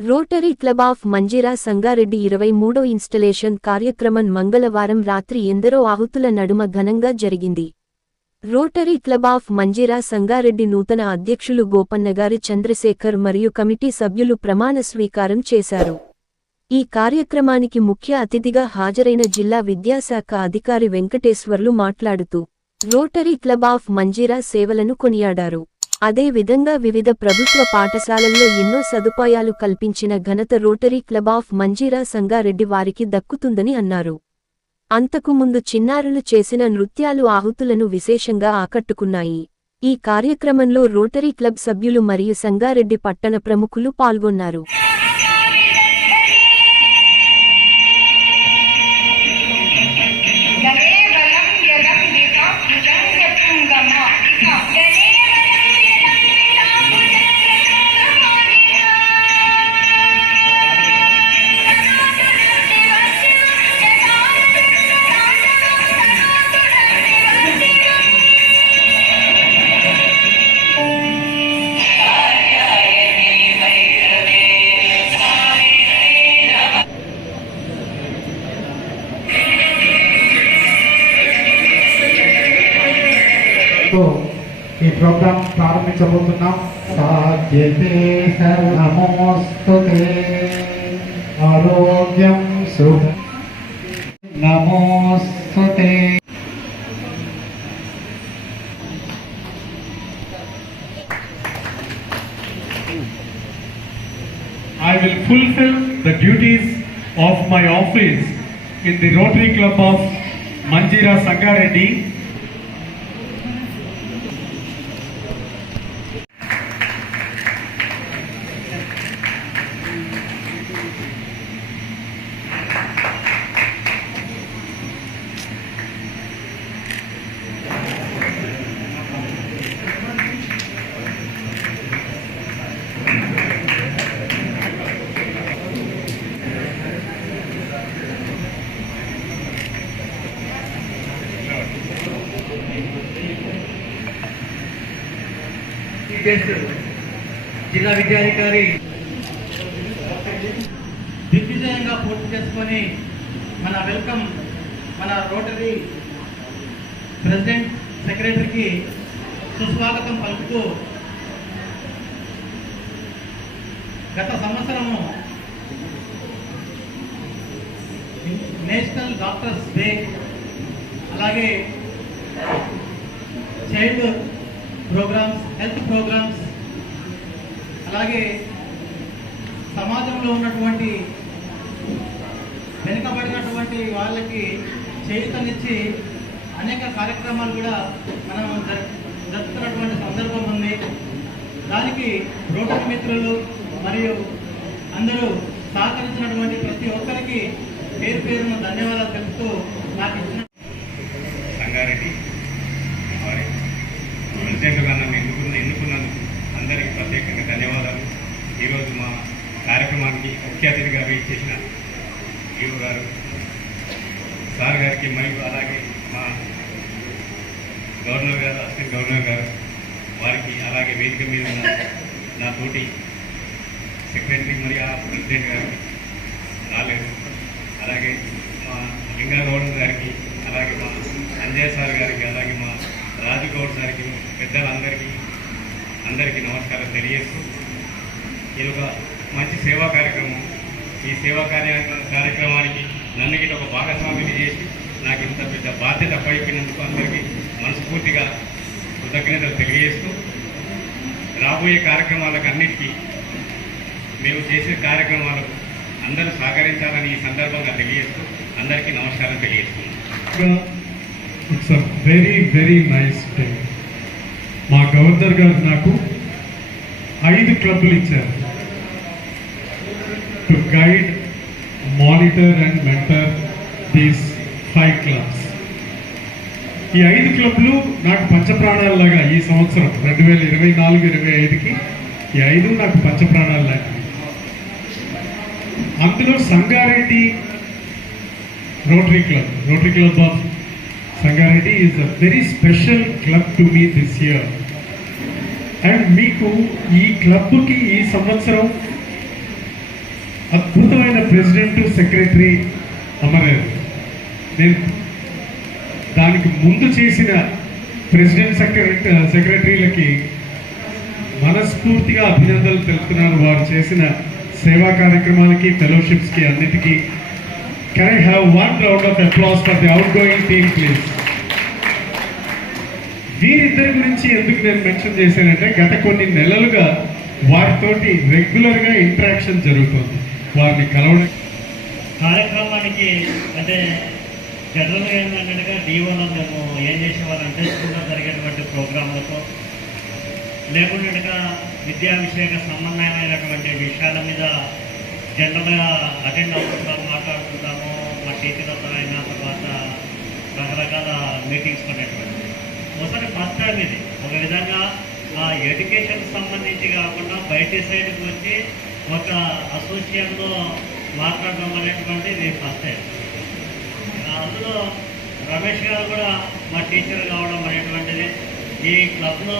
Rotary club of Manjira Sangareddy 23వ installation కార్యక్రమం మంగళవారం రాత్రి ఎందరో ఆహుతుల నడుమ ఘనంగా జరిగింది. Rotary club of Manjira Sangareddy నూతన అధ్యక్షులు గోపన్నగారి చంద్రశేఖర్ మరియు కమిటీ సభ్యులు ప్రమాణ స్వీకారం చేశారు. ఈ కార్యక్రమానికి ముఖ్య అతిథిగా హాజరైన జిల్లా విద్యాశాఖ అధికారి వెంకటేశ్వర్లు మాట్లాడుతూ రోటరీ క్లబ్ ఆఫ్ మంజీరా సేవలను కొనియాడారు. అదే విధంగా వివిధ ప్రభుత్వ పాఠశాలల్లో ఎన్నో సదుపాయాలు కల్పించిన ఘనత rotary club of Manjira Sangareddy వారికి దక్కుతుందని అన్నారు. అంతకుముందు చిన్నారులు చేసిన నృత్యాలు ఆహుతులను విశేషంగా ఆకట్టుకున్నాయి. ఈ కార్యక్రమంలో రోటరీ క్లబ్ సభ్యులు మరియు సంగారెడ్డి పట్టణ ప్రముఖులు పాల్గొన్నారు. ఈ ప్రోగ్రామ్ ప్రారంభించబోతున్నాం. సాధ్యతే నమోస్తుతే ఆరోగ్యం సుఖం నమోస్తుతే. I will fulfill the duties of my office in the Rotary Club of Manjira Sangareddy. జిల్లా విద్యాధికారి దిగ్విజయంగా పూర్తి చేసుకొని మన వెల్కమ్ మన రోటరీ ప్రెసిడెంట్ సెక్రటరీకి సుస్వాగతం పలుకుతూ గత సంవత్సరము నేషనల్ డాక్టర్స్ డే అలాగే చైల్డ్ ప్రోగ్రామ్స్, హెల్త్ ప్రోగ్రామ్స్, అలాగే సమాజంలో ఉన్నటువంటి వెనుకబడినటువంటి వాళ్ళకి చేయూతనిచ్చి అనేక కార్యక్రమాలు కూడా మనం జరుపుతున్నటువంటి సందర్భం ఉంది. దానికి రోటరీ మిత్రులు మరియు అందరూ సహకరించినటువంటి ప్రతి ఒక్కరికి పేరు పేరున ధన్యవాదాలు తెలుపుతూ నాకు ఇచ్చిన సంగారెడ్డి ప్రెసిడెంట్గా నన్ను ఎన్నుకున్నందుకు అందరికీ ప్రత్యేకంగా ధన్యవాదాలు. ఈరోజు మా కార్యక్రమానికి ముఖ్య అతిథిగా వెయిట్ చేసిన ఈవో గారు సార్ గారికి మరియు అలాగే మా గవర్నర్ గారు, అసిస్టెంట్ గవర్నర్ గారు వారికి, అలాగే వేదిక మీద ఉన్న నా తోటి సెక్రటరీ మరియు ఆ ప్రెసిడెంట్ గారికి రాలేదు, అలాగే మా లింగా గౌడ్ గారికి, అలాగే మా అంజయ్ సార్ గారికి, అలాగే మా రాజు గౌడ్ సార్కి, అందరికీ నమస్కారం తెలియజేస్తూ ఇది ఒక మంచి సేవా కార్యక్రమం. ఈ సేవా కార్యక్రమానికి నన్ను గిట్ట ఒక భాగస్వామిని చేసి నాకు ఇంత పెద్ద బాధ్యత పైపినందుకు అందరికీ మనస్ఫూర్తిగా కృతజ్ఞతలు తెలియజేస్తూ రాబోయే కార్యక్రమాలకు అన్నిటికీ మేము చేసే కార్యక్రమాలకు అందరూ సహకరించాలని ఈ సందర్భంగా తెలియజేస్తూ అందరికీ నమస్కారం తెలియజేస్తున్నాను. It's a very very nice day. మా గవర్నర్ గారు నాకు 5 క్లబ్లు ఇచ్చారు. To guide, monitor and mentor these 5 clubs. ఈ 5 క్లబ్లు నాకు పంచప్రాణాలలాగా ఈ సంవత్సరం 2024-25కి ఈ 5 నాకు పంచప్రాణాలలాగా. అందులో Sangareddy rotary club of Sangareddy is a very special club to me this year. And మీకు ఈ క్లబ్కి ఈ సంవత్సరం అద్భుతమైన ప్రెసిడెంట్, సెక్రటరీ అమరారు. నేను దానికి ముందు చేసిన ప్రెసిడెంట్, సెక్రటరీలకి మనస్ఫూర్తిగా అభినందనలు తెలుపుతున్నాను. వారు చేసిన సేవా కార్యక్రమాలకి, ఫెలోషిప్స్కి, అన్నిటికీ. Can I have one round of applause for the out going team please? వీరిద్దరి గురించి ఎందుకు నేను మెన్షన్ చేశానంటే, గత కొన్ని నెలలుగా వారితోటి రెగ్యులర్గా ఇంటరాక్షన్ జరుగుతుంది. వారిని కలవడం కార్యక్రమానికి అంటే జనరల్గా ఏంటంటే డిఓలో మేము ఏం చేసేవాళ్ళంటే స్కూల్లో జరిగేటువంటి ప్రోగ్రాంలతో లేకుండా విద్యాభిషేక సంబంధమైనటువంటి విషయాల మీద జనరల్గా అటెండ్ అవుతుంటాము, మాట్లాడుతుంటాము. మా టీచర్లతో అయిన తర్వాత రకరకాల మీటింగ్స్ కొనేటువంటి ఒకసారి ఫస్ట్ టైం ఇది ఒక విధంగా ఆ ఎడ్యుకేషన్ సంబంధించి కాకుండా బయటి సైడ్కి వచ్చి ఒక అసోసియేషన్లో మాట్లాడడం అనేటువంటిది ఫస్ట్ టైం. అందులో రమేష్ గారు కూడా మా టీచర్ కావడం అనేటువంటిది, ఈ క్లబ్లో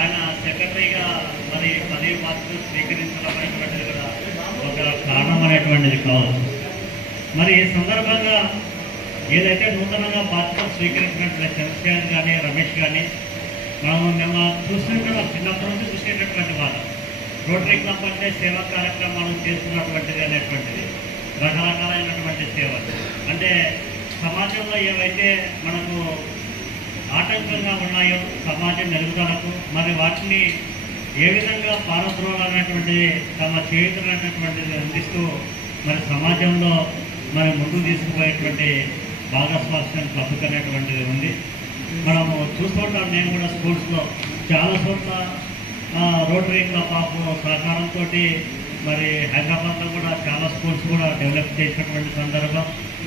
ఆయన సెక్రటరీగా మరి పదవి బాధ్యతలు స్వీకరించడం అనేటువంటిది కూడా ఒక కారణం అనేటువంటిది కావచ్చు. మరి ఈ సందర్భంగా ఏదైతే నూతనంగా బాధ్యతలు స్వీకరించినటువంటి చంద్రశేఖర్ కానీ, రమేష్ కానీ మేము చూసినట్టు చిన్నప్పటి నుంచి చూసేటటువంటి వాళ్ళు. రోటరీ క్లబ్ అంటే సేవా కార్యక్రమాలు చేస్తున్నటువంటిది అనేటువంటిది, రకరకాలైనటువంటి సేవలు అంటే సమాజంలో ఏవైతే మనకు ఆటంకంగా ఉన్నాయో సమాజం మెరుగుదలకు, మరి వాటిని ఏ విధంగా పారద్రోలాలనేటువంటిది తమ చేయుతున్నటువంటిది అందిస్తూ మరి సమాజంలో మరి ముందుకు తీసుకుపోయేటువంటి భాగస్వామ్యం క్లబ్కి అనేటువంటిది ఉంది. మనము చూస్తుంటాం. నేను కూడా స్కూల్స్లో చాలా చోట్ల రోటరీ క్లబ్ ఆఫ్ సహకారంతో మరి హైదరాబాద్లో కూడా చాలా స్కూల్స్ కూడా డెవలప్ చేసినటువంటి సందర్భం.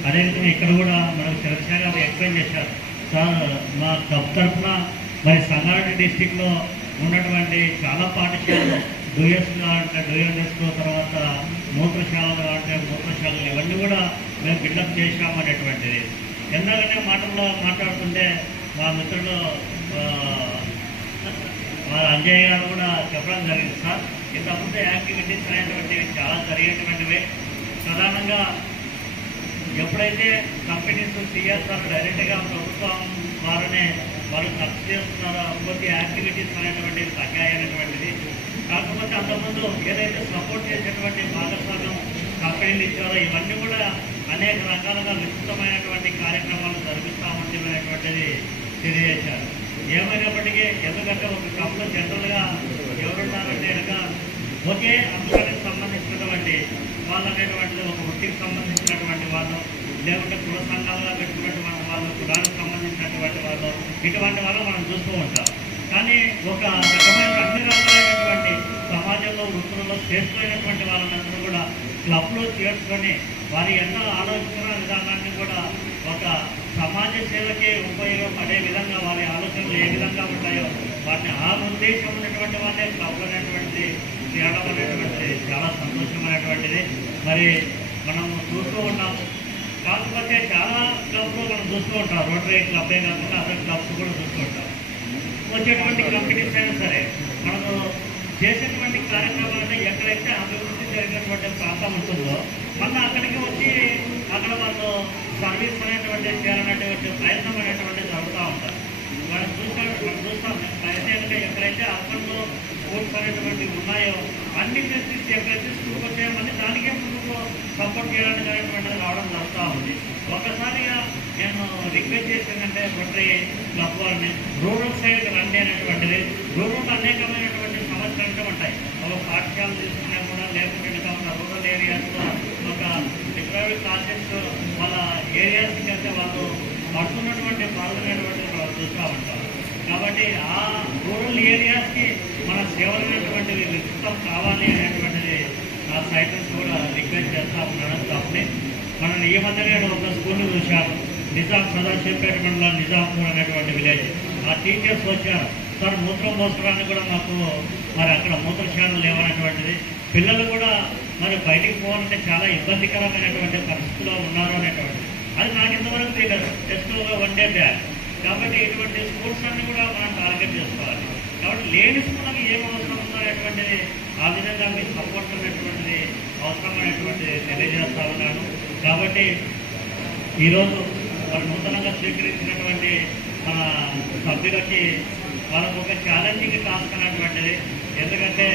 అదేవిధంగా ఇక్కడ కూడా మనకు చంద్రశేఖర్ గారు ఎక్స్ప్లెయిన్ చేశారు. సార్ మా క్లబ్ తరఫున మరి సంగారెడ్డి డిస్టిక్లో ఉన్నటువంటి చాలా పాఠశాలలు డూయర్స్గా అంటే డూయర్స్లో, తర్వాత మూత్రశాలలు అంటే మూత్రశాలలు, ఇవన్నీ కూడా మేము బిల్డప్ చేశాము అనేటువంటిది. ఎందుకంటే మాట్లాడుతుంటే మా మిత్రులు అంజయ్య గారు కూడా చెప్పడం జరిగింది. సార్ ఇంతకుముందు యాక్టివిటీస్ అనేటువంటివి చాలా జరిగేటువంటివి. ప్రధానంగా ఎప్పుడైతే కంపెనీస్ సిఎస్ఆర్ డైరెక్ట్గా ప్రభుత్వం వారినే వాళ్ళు ఖర్చు చేస్తున్నారో కొద్ది యాక్టివిటీస్ అనేటువంటివి తగ్గాయి అనేటువంటిది. కాకపోతే అంతకుముందు ఏదైతే సపోర్ట్ చేసేటువంటి భాగస్వామ్యం కంపెనీలు ఇచ్చారో ఇవన్నీ కూడా అనేక రకాలుగా విస్తృతమైనటువంటి కార్యక్రమాలు జరిపిస్తూ ఉండేటువంటిది తెలియజేశారు. ఏమైనప్పటికీ ఎందుకంటే ఒక క్లబ్లో జనరల్గా ఎవరున్నారంటే కనుక ఒకే అంశానికి సంబంధించినటువంటి వాళ్ళు అనేటువంటిది, ఒక వృత్తికి సంబంధించినటువంటి వాళ్ళు, లేకుంటే కుల సంఘాలుగా పెట్టుకున్నటువంటి వాళ్ళు, కులానికి సంబంధించినటువంటి వాళ్ళు, ఇటువంటి వాళ్ళు మనం చూస్తూ ఉంటాం. కానీ ఒక రకమైన అన్ని రకాలైనటువంటి సమాజంలో వృత్తులలో శ్రేష్టమైనటువంటి వాళ్ళందరూ కూడా క్లబ్లో చేర్చుకొని వారి ఎన్నో ఆలోచన విధానాన్ని కూడా ఒక సమాజ సేవకే ఉపయోగపడే విధంగా వారి ఆలోచనలు ఏ విధంగా ఉంటాయో వాటిని ఆ ఉద్దేశం ఉన్నటువంటి వాళ్ళే క్లబ్ అనేటువంటిది చేయడం అనేటువంటిది చాలా సంతోషమైనటువంటిది. మరి మనము చూస్తూ ఉన్నాము. కాకపోతే చాలా క్లబ్లో మనం చూస్తూ ఉంటాం. రోటరీ క్లబ్బే కాకుండా అదర్ క్లబ్స్ కూడా చూస్తూ ఉంటాం. వచ్చేటువంటి కంపెనీస్ అయినా సరే మనకు చేసేటువంటి కార్యక్రమాలు ఎక్కడైతే అభివృద్ధి జరిగినటువంటి ప్రాంతం ఉంటుందో మళ్ళీ అక్కడికి వచ్చి అక్కడ వాళ్ళు సర్వీస్ అనేటువంటి చేయాలనేటువంటి ప్రయత్నం అనేటువంటి జరుగుతూ ఉంటారు. మనం చూస్తాం అయితే ఎక్కడైతే అప్పట్లో స్కూల్స్ అనేటువంటివి ఉన్నాయో అన్ని ఫెసిలిటీస్ ఎక్కడైతే స్కూల్కి వచ్చాయమని దానికే ముందుకు సపోర్ట్ చేయడానికి అనేటువంటిది రావడం జరుగుతూ ఉంది. ఒక్కసారిగా నేను రిక్వెస్ట్ చేసిందంటే రోటరీ క్లబ్ వారిని రూరల్ సైడ్కి రండి అనేటువంటిది. రూరల్ అనేకమైనటువంటి సమస్యలు ఉంటాయి. ఒక పాఠశాల తీసుకున్నా కూడా లేకుంటే ఉన్న రూరల్ ఏరియాస్లో ఒక డిప్రైవ్డ్ క్లాసెస్ వాళ్ళ ఏరియాస్కి వెళ్తే వాళ్ళు పడుతున్నటువంటి పాల్గొనేటువంటిది వాళ్ళు చూస్తూ ఉంటారు. కాబట్టి ఆ రూరల్ ఏరియాస్కి మన సేవలు అనేటువంటివి విస్తృతం కావాలి అనేటువంటిది నా సైట్ నుంచి కూడా రిక్వెస్ట్ చేస్తూ ఉన్నాను. కాబట్టి మనం ఈ మధ్యనే ఒక స్కూల్ని చూశాను. నిజాం సదాశివపేట మండలం నిజాంపూర్ అనేటువంటి విలేజ్. ఆ టీచర్స్ వచ్చారు. సార్ మూత్రం పోసుకోవడానికి కూడా మాకు మరి అక్కడ మూత్రశాలలు లేవనేటువంటిది. పిల్లలు కూడా మరి బయటికి పోవాలంటే చాలా ఇబ్బందికరమైనటువంటి పరిస్థితిలో ఉన్నారు అనేటువంటిది. అది నాకు ఇంతవరకు తెలియదు. Just one day back. కాబట్టి ఇటువంటి స్కూల్స్ అన్ని కూడా మనం టార్గెట్ చేసుకోవాలి. కాబట్టి లేని స్కూళ్ళకి ఏం అవసరం ఉందో అనేటువంటిది ఆ విధంగా మీకు సపోర్ట్ అనేటువంటిది అవసరమైనటువంటి తెలియజేస్తా ఉన్నాను. కాబట్టి ఈరోజు మరి నూతనంగా స్వీకరించినటువంటి మన సభ్యులకి వాళ్ళకు ఒక ఛాలెంజింగ్ టాస్క్ అనేటువంటిది. ఎందుకంటే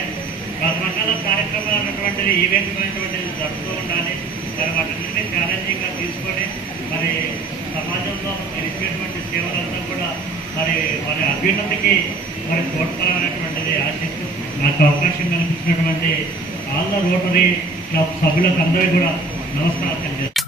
రకరకాల కార్యక్రమాలు అన్నటువంటిది ఈవెంట్స్ అనేటువంటిది జరుపుతూ ఉండాలి. మరి వాటిని ఛాలెంజింగ్గా తీసుకొని మరి సమాజంలో మీరు ఇచ్చేటువంటి సేవలంతా కూడా మరి వారి అభ్యున్నతికి మరి తోడ్పడాలనేటువంటిది ఆశిస్తూ నాకు అవకాశం కల్పించినటువంటి ఆల్ ద రోటరీ క్లబ్ సభ్యులకు అందరికీ కూడా నమస్కారం తెలియజేస్తాను.